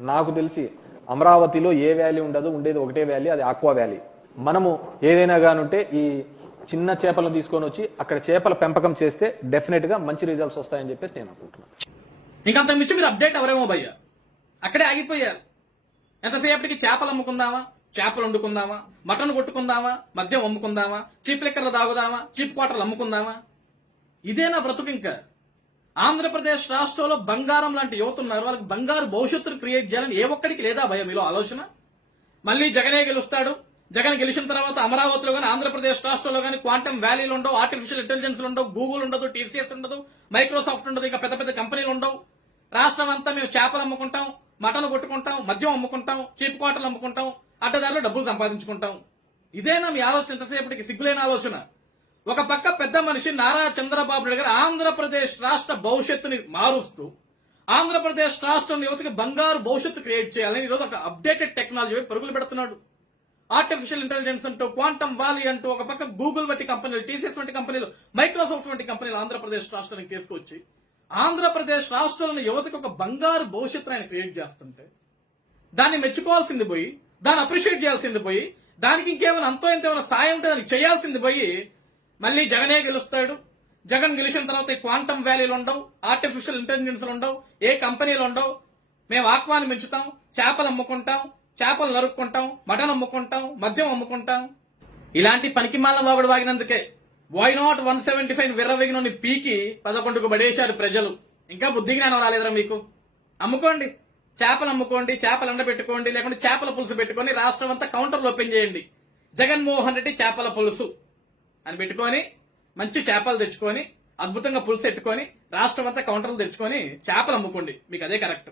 నాకు తెలిసి అమరావతిలో ఏ వ్యాలీ ఉండదు ఉండేది ఒకటే వ్యాలీ అది ఆక్వా వ్యాలీ. మనము ఏదైనా కానుంటే ఈ చిన్న చేపలను తీసుకొని వచ్చి అక్కడ చేపల పెంపకం చేస్తే డెఫినెట్గా మంచి రిజల్ట్స్ వస్తాయని చెప్పేసి నేను అనుకుంటున్నాను. ఇంకంత మించి మీరు అప్డేట్ అవరేమో భయ్య? అక్కడే ఆగిపోయారు. ఎంతసేపటికి చేపలు అమ్ముకుందామా? చేపలు వండుకుందామా? మటన్ కొట్టుకుందామా? మద్యం అమ్ముకుందామా? చీప్ లెక్కర్లు తాగుదామా? చీప్ క్వార్టర్లు అమ్ముకుందామా? ఇదేనా బ్రతుకు ఇంకా? ఆంధ్రప్రదేశ్ రాష్ట్రంలో బంగారం లాంటి యువత ఉన్నారు వాళ్ళకి బంగారు భవిష్యత్తును క్రియేట్ చేయాలని ఏ ఒక్కడికి లేదా భయం. మీలో ఆలోచన? మళ్ళీ జగనే గెలుస్తాడు. జగన్ గెలిచిన తర్వాత అమరావతిలో కానీ ఆంధ్రప్రదేశ్ రాష్ట్రంలో కానీ క్వాంటమ్ వ్యాలీలు ఉండవు ఆర్టిఫిషియల్ ఇంటెలిజెన్స్ ఉండవు గూగుల్ ఉండదు టీసీఎస్ ఉండదు మైక్రోసాఫ్ట్ ఉండదు ఇంకా పెద్ద పెద్ద కంపెనీలు ఉండవు. రాష్ట్రం అంతా మేము చేపలు అమ్ముకుంటాం మటన్ కొట్టుకుంటాం మద్యం అమ్ముకుంటాం చీప్ క్వార్టర్లు అమ్ముకుంటాం అడ్డదారులు డబ్బులు సంపాదించుకుంటాం. ఇదేనా మీ ఆలోచన? ఎంతసేపటికి సిగ్గులేని ఆలోచన. ఒక పక్క పెద్ద మనిషి నారా చంద్రబాబు నాయుడు గారు ఆంధ్రప్రదేశ్ రాష్ట్ర భవిష్యత్తుని మారుస్తూ ఆంధ్రప్రదేశ్ రాష్ట్రం యువతకి బంగారు భవిష్యత్తు క్రియేట్ చేయాలని ఈరోజు ఒక అప్డేటెడ్ టెక్నాలజీ పరుగులు పెడుతున్నాడు. ఆర్టిఫిషియల్ ఇంటెలిజెన్స్ అంటూ క్వాంటమ్ వాలీ అంటూ ఒక పక్క గూగుల్ వంటి కంపెనీలు టీసీఎస్ వంటి కంపెనీలు మైక్రోసాఫ్ట్ వంటి కంపెనీలు ఆంధ్రప్రదేశ్ రాష్ట్రానికి తీసుకొచ్చి ఆంధ్రప్రదేశ్ రాష్ట్రంలోని యువతకు ఒక బంగారు భవిష్యత్తును ఆయన క్రియేట్ చేస్తుంటే దాన్ని మెచ్చుకోవాల్సింది పోయి దాన్ని అప్రిషియేట్ చేయాల్సింది పోయి దానికి ఇంకేమైనా అంతో ఇంత ఏమైనా సాయం ఉంటే దానికి చేయాల్సింది పోయి మళ్ళీ జగనే గెలుస్తాడు. జగన్ గెలిచిన తర్వాత ఈ క్వాంటమ్ వ్యాలీలు ఉండవు. ఆర్టిఫిషియల్ ఇంటెలిజెన్స్లు ఉండవు. ఏ కంపెనీలు ఉండవు. మేము ఆక్వాని పెంచుతాం. చేపలు అమ్ముకుంటాం. చేపలు నరుక్కుంటాం. మటన్ అమ్ముకుంటాం. మద్యం అమ్ముకుంటాం. ఇలాంటి పనికిమాల వాగుడు వాగినందుకే why not one seventy five విర్రవేగినోని పీకి పదకొండుకు పడేశారు ప్రజలు. ఇంకా బుద్ధి జ్ఞానం రాలేదురా మీకు? అమ్ముకోండి. చేపలు అమ్ముకోండి. చేపలు ఎండబెట్టుకోండి. లేకుంటే చేపల పులుసు పెట్టుకొని రాష్ట్రం అంతా కౌంటర్లు ఓపెన్ చేయండి. జగన్మోహన్ రెడ్డి చేపల పులుసు. అని పెట్టుకొని మంచి చేపలు తెచ్చుకొని అద్భుతంగా పులుసు పెట్టుకొని రాష్ట్రం అంతా కౌంటర్లు తెచ్చుకొని చేపలు అమ్ముకోండి. మీకు అదే కరెక్ట్.